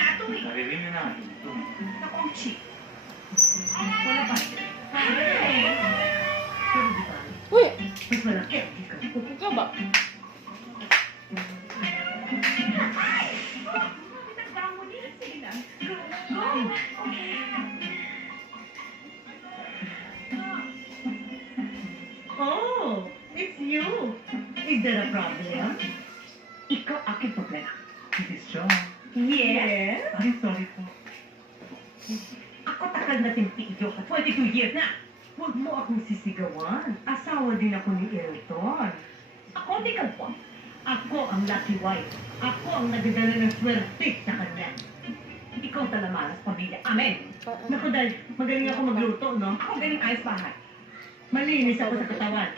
na ato eh. Naririnig na natin ito. Nakumchi. Wala pa. Uy! Kupo ka ba? Oh, it's you. Is there a problem? Yes? ay sorry po. Ako takal na timpigyo ka. 22 years na. Huwag mo akong sisigawan. Asawa din ako ni Elton. Ako di ka po. Ako ang lucky wife. Ako ang nagdadala ng swerte sa kanya. Ikaw talamalas pamilya. Amen. Naku dahil magaling ako magluto, no? Ako galing ayos bahay. Malinis ako sa katawan.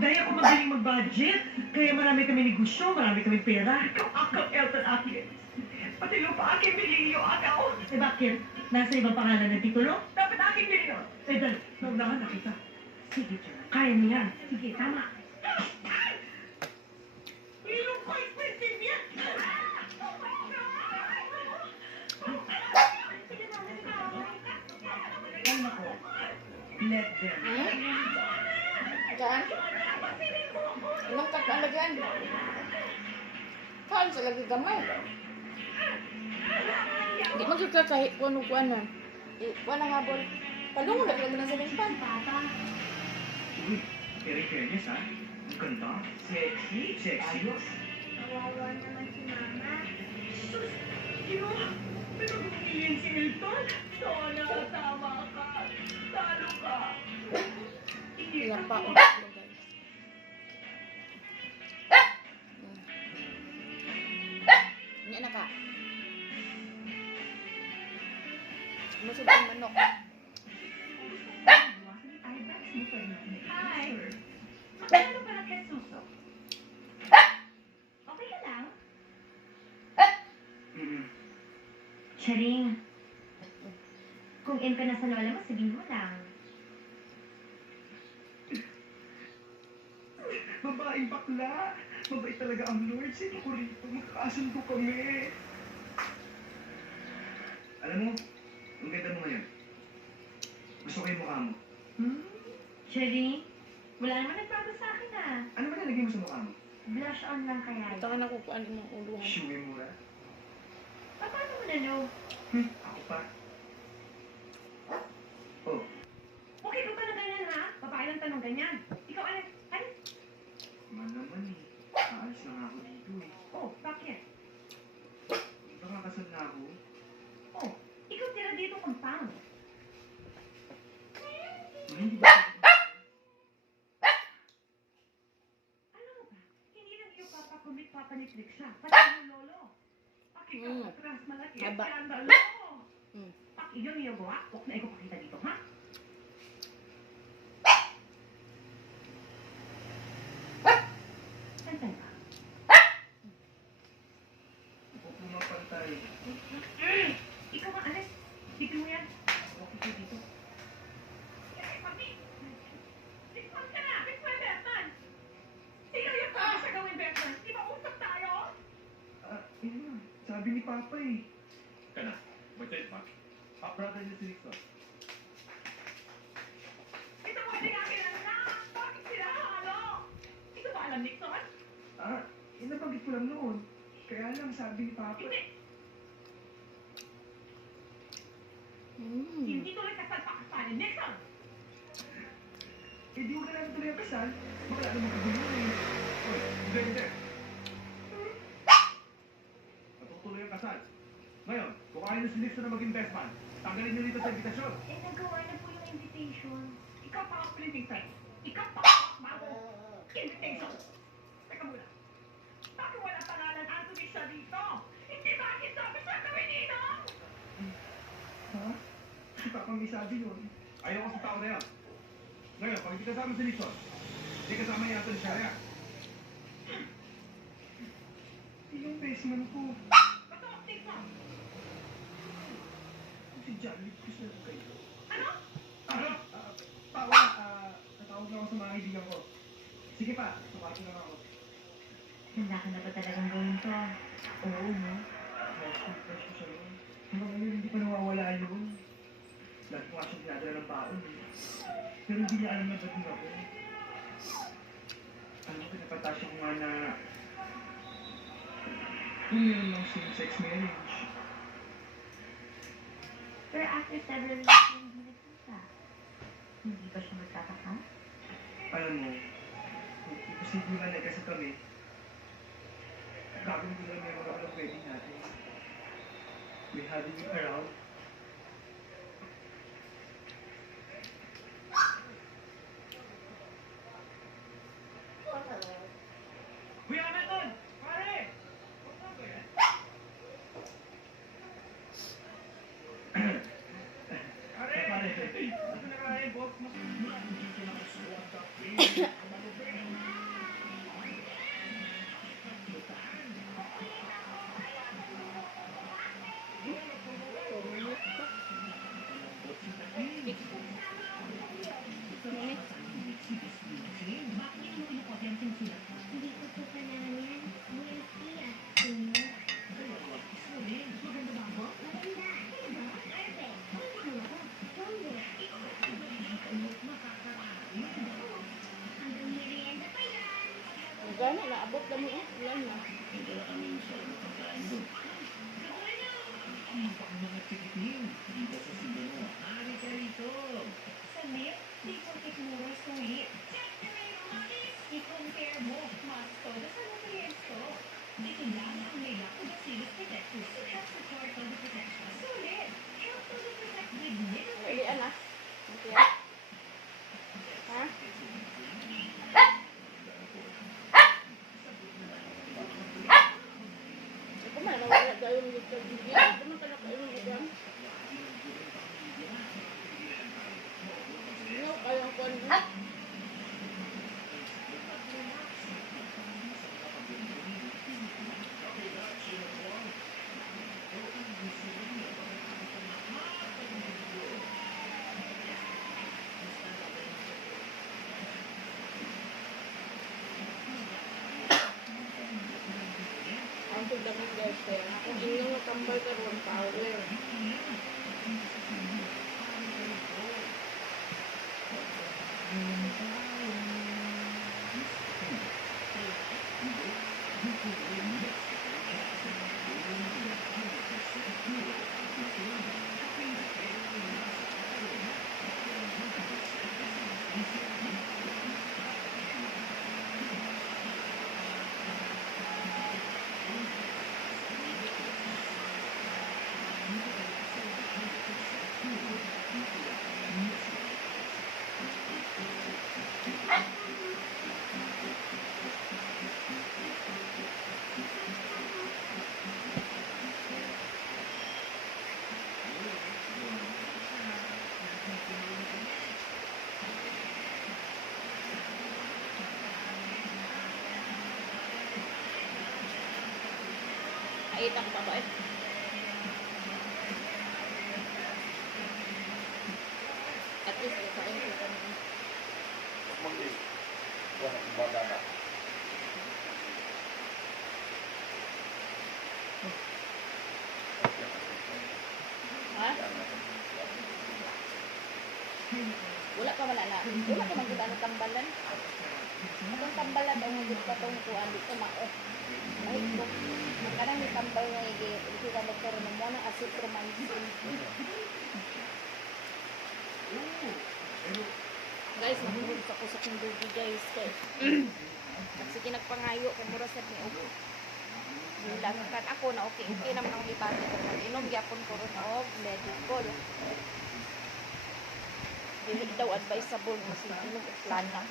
Dahil ako magaling mag-budget. Kaya marami kami negosyo, marami kami pera. Akaw, Elton Akin. Pati lupa aking milyo akaw. Eh bakit? Nasa ibang pangalan ng titulo? Dapat aking milyo. Eh dahil, naunahan na kita. Sige. Kaya mo yan. Sige, tama. Ilong ko, expensive yan! Let them. Hmm? Anong kakala dyan? Kaan sa lagi gamay? Hindi mo kita kahit kung ano kuan na. Di, kuan na habol. Talong na na sa. Uy, very fairness ha. Ang ganda. Sexy? Sexy. Ayos. Kawawa naman si Mama. Sus! Kino? Pero bumilin si Milton? Donna, tama ka. Talo ka. Ka pa po. Masud ang manok. Hi. Magkano pala kay Suso? Okay ka lang? Charing. Kung in ka na sa lola mo, sabihin mo lang. Babaeng bakla. Mabait talaga ang Lord. Sino ko rito? Magkakasundo kami. Alam mo, ganda mo ngayon. Gusto ko yung mukha mo. Hmm? Charing, wala naman nagbago sa akin ah. Ano ba nalagay mo sa mukha mo? Blush on lang kaya Ito ka na kukuan mo uluhan. Shuwi mura. Pa- Paano mo na know? Hmm, ako pa. Oh, Okay ka pa na ganyan ha? Babae lang tanong ganyan. Ikaw ano? Ano? man naman eh. Aalis na nga ako dito eh. Oh, bakit? Di ba kakasal na ako? Oh, ikaw ba? Ano mo ba? Hindi lang yung papa commit papa ni Trix siya. Pati yung lolo. Paki ka Hmm. atras malaki. Aba. Skandalo. Hmm. Paki yun yung gawa. Huwag na ikaw pakita dito, ha? Ikaw ang alis. Tignan mo yan. Ikaw dito. Tayo? Sabi ni Papa eh. Kana, magtay pa. Ah, brother niya si Nixon. Ito mo din akin ang lahat! Bakit sila halo? Ito ba alam, Nixon? Ah, inabanggit ko lang noon. Kaya lang sabi ni Papa. Hindi! Hmm. Hindi tuloy kasal pa kasalin, Nixon! Di mo na namin tuloy ang kasal. Baka lalo magkagulo eh. Hindi, hindi. Matutuloy ang kasal. Ngayon, kung ayaw si Nixon na maging best man, tanggalin niyo dito sa invitasyon. Eh, nagawa na po yung invitation. Ikaw pa ang printing press. Ikaw pa ang bago. Invitation. Teka muna. Bakit wala pangalan Anthony siya dito? Hindi ba akin sabi sa gawin dito? Ha? Si Papa may sabi yun. Ayaw ko sa tao na yan. Ngayon, pag hindi kasama si Nixon, hindi kasama yung Anthony Sharia. Yung basement ko. Bato, Nixon. Si Johnny, gusto ko kayo. Ano? Ano? Ah, Pawa, ah, tatawag na ako sa mga kaibigan ko. Sige pa, sumakin lang ako. Handa ka na ba talagang gawin to? Oo, no? Ko sa'yo. Hanggang ngayon, hindi pa nawawala yun. Lagi ko siya dinadala ng eh. Pero hindi niya alam na dating ako. Alam ko, pinapatasya ko nga na kung meron lang same-sex marriage. Pero after several years, hindi nagkita. Hindi ba siya magtataka? Alam mo, man na kasi kami, gagawin ko lang meron ako ng wedding natin. We having it around. Kuya Meton! Pare! Huwag na ba yan? Pare! Pare! Ano na Guys eh. Kung inyong natambal ka ron, power. Ay, tak pa ba eh? At least, kain ko kami. Ha? Wala pa wala na. Wala pa man kita ang tambalan. Ang tambalan daw pa itong kuhan dito mao. Ay, ko. Magkanang may tambal nga igi. Ito ka magkaroon ng muna azithromycin. Guys, mahulog ako sa kong dugi guys. Kay, sige nagpangayo kung mura sa ni Ugo. Bilang kan ako na okay, okay naman ang ibati ko. Inom gyapon ko ron og medical. Dili daw advisable mo si inom og plana.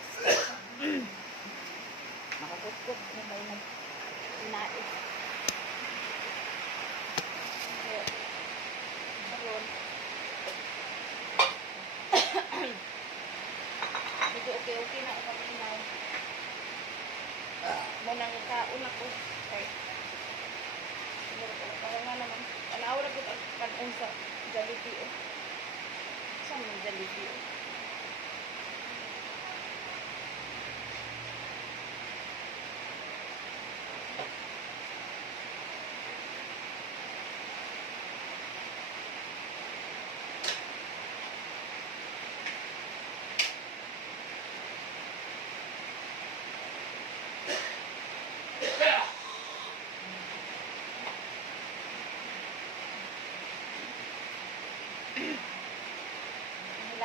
Makakutkot na may nag nais. Karon, medyo okay-okay na ako kaminaw. Mo nang kaon ako. Okay. Parang nga naman. Anaw na po ang kanon sa Jollibee. oh. Saan yung Jollibee?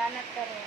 Oh? Hilanat ka rin.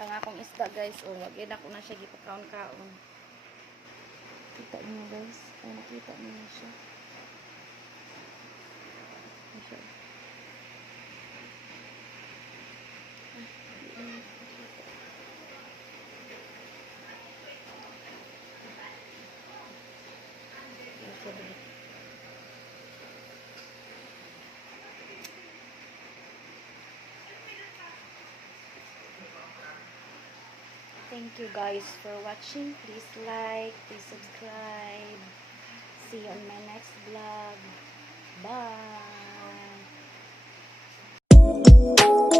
Ang akong isda guys, oh, wag yun ako na siya gipakaon-kaon. Kita niyo guys, ay nakita niyo siya. Siya. Ah, di na nakita. Ayan siya dito. Thank you guys for watching. Please like, please subscribe. See you on my next vlog. Bye.